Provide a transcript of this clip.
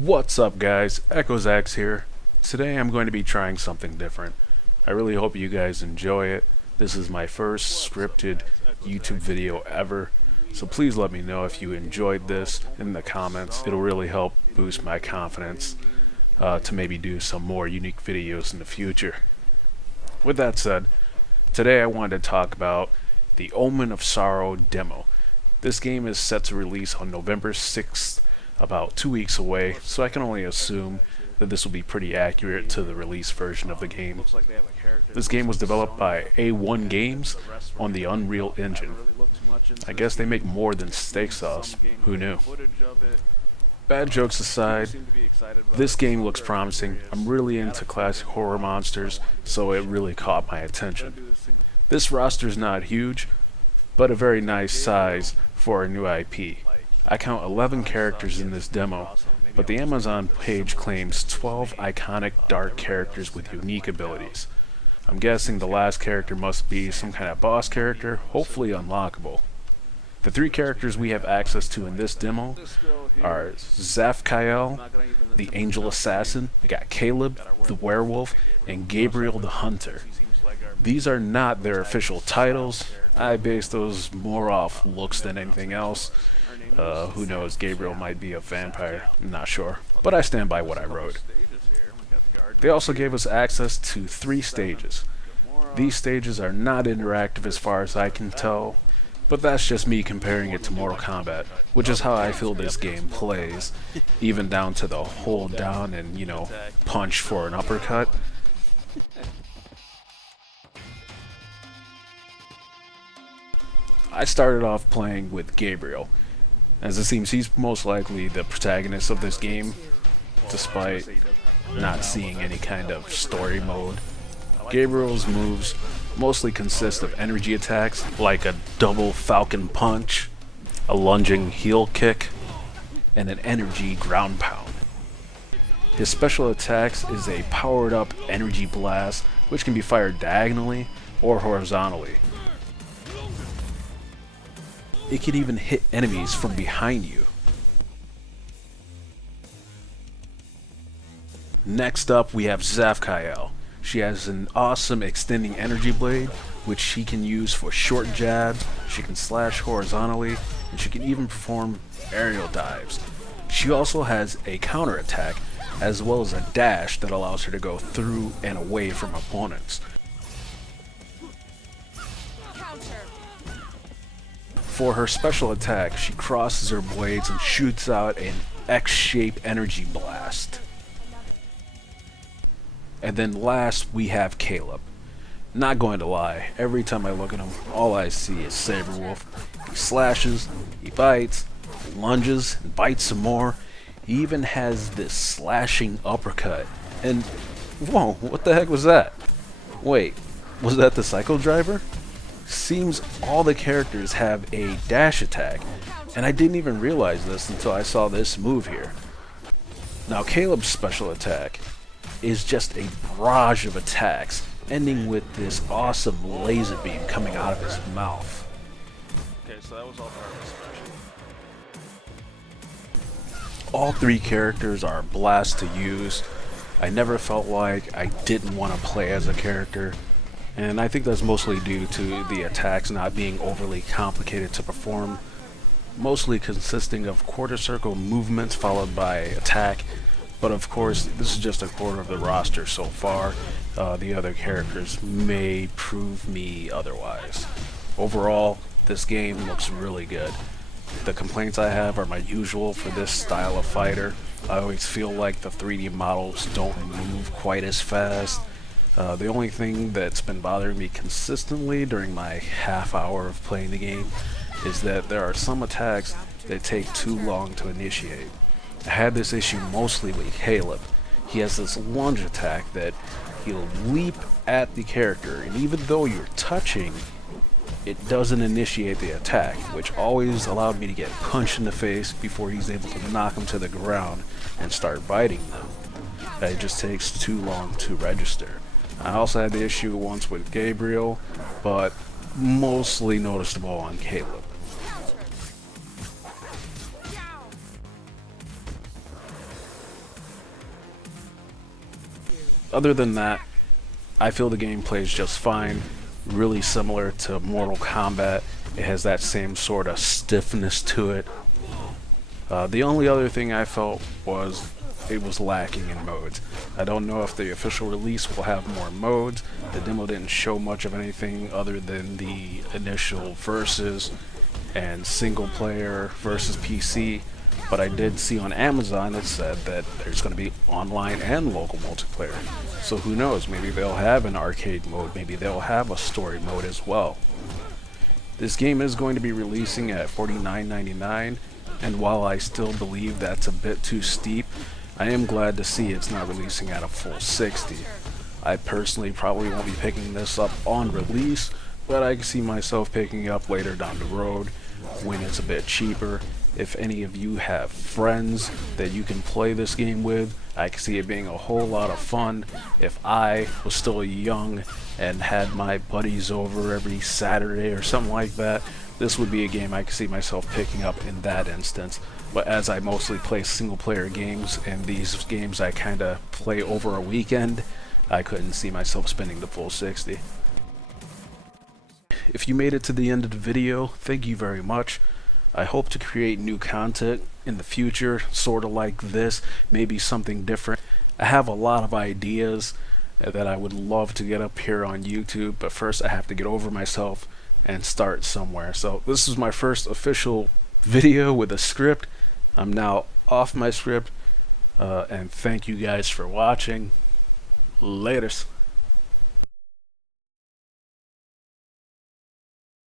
What's up guys, EchosAxe here. Today I'm going to be trying something different. I really hope you guys enjoy it. This is my first scripted YouTube video ever, so please let me know if you enjoyed this in the comments. It'll really help boost my confidence to maybe do some more unique videos in the future. With that said, today I wanted to talk about the Omen of Sorrow demo. This game is set to release on November 6th, about 2 weeks away, so I can only assume that this will be pretty accurate to the release version of the game. This game was developed by AOne Games on the Unreal Engine. I guess they make more than steak sauce, who knew? Bad jokes aside, this game looks promising. I'm really into classic horror monsters, so it really caught my attention. This roster is not huge, but a very nice size for a new IP. I count 11 characters in this demo, but the Amazon page claims 12 iconic dark characters with unique abilities. I'm guessing the last character must be some kind of boss character, hopefully unlockable. The 3 characters we have access to in this demo are Zeff, the Angel Assassin, we got Caleb, the Werewolf, and Gabriel the Hunter. These are not their official titles. I base those more off looks than anything else. Who knows, Gabriel might be a vampire, I'm not sure, but I stand by what I wrote. They also gave us access to 3 stages. These stages are not interactive as far as I can tell, but that's just me comparing it to Mortal Kombat, which is how I feel this game plays, even down to the hold down and, punch for an uppercut. I started off playing with Gabriel, as it seems he's most likely the protagonist of this game, despite not seeing any kind of story mode. Gabriel's moves mostly consist of energy attacks, like a double falcon punch, a lunging heel kick, and an energy ground pound. His special attacks is a powered up energy blast, which can be fired diagonally or horizontally. It can even hit enemies from behind you. Next up we have Zeff. She has an awesome extending energy blade, which she can use for short jabs, she can slash horizontally, and she can even perform aerial dives. She also has a counterattack, as well as a dash that allows her to go through and away from opponents. For her special attack, she crosses her blades and shoots out an X-shaped energy blast. And then last, we have Caleb. Not going to lie, every time I look at him, all I see is Saberwolf. He slashes, he bites, lunges, and bites some more. He even has this slashing uppercut. And, whoa, what the heck was that? Wait, was that the Cycle Driver? Seems all the characters have a dash attack, and I didn't even realize this until I saw this move here. Now Caleb's special attack is just a barrage of attacks, ending with this awesome laser beam coming out of his mouth. Okay, so that was all part of the special. All 3 characters are a blast to use. I never felt like I didn't want to play as a character. And I think that's mostly due to the attacks not being overly complicated to perform, mostly consisting of quarter circle movements followed by attack, but of course this is just a quarter of the roster so far. The other characters may prove me otherwise. Overall, this game looks really good. The complaints I have are my usual for this style of fighter. I always feel like the 3D models don't move quite as fast. The only thing that's been bothering me consistently during my half hour of playing the game is that there are some attacks that take too long to initiate. I had this issue mostly with Caleb. He has this lunge attack that he'll leap at the character, and even though you're touching, it doesn't initiate the attack, which always allowed me to get punched in the face before he's able to knock him to the ground and start biting them. It just takes too long to register. I also had the issue once with Gabriel, but mostly noticeable on Caleb. other than that, I feel the game plays just fine. Really similar to Mortal Kombat. It has that same sort of stiffness to it. The only other thing I felt was it was lacking in modes. I don't know if the official release will have more modes. The demo didn't show much of anything other than the initial versus and single player versus PC. But I did see on Amazon it said that there's going to be online and local multiplayer. So who knows, maybe they'll have an arcade mode, maybe they'll have a story mode as well. This game is going to be releasing at $49.99, and while I still believe that's a bit too steep, I am glad to see it's not releasing at a full $60. I personally probably won't be picking this up on release, but I can see myself picking it up later down the road when it's a bit cheaper. If any of you have friends that you can play this game with, I can see it being a whole lot of fun. If I was still young and had my buddies over every Saturday or something like that, this would be a game I could see myself picking up in that instance. But as I mostly play single player games, and these games I kinda play over a weekend, I couldn't see myself spending the full $60. If you made it to the end of the video, thank you very much. I hope to create new content in the future, sort of like this, maybe something different. I have a lot of ideas that I would love to get up here on YouTube, but first I have to get over myself and start somewhere. So this is my first official video with a script. I'm now off my script, and thank you guys for watching. Laters.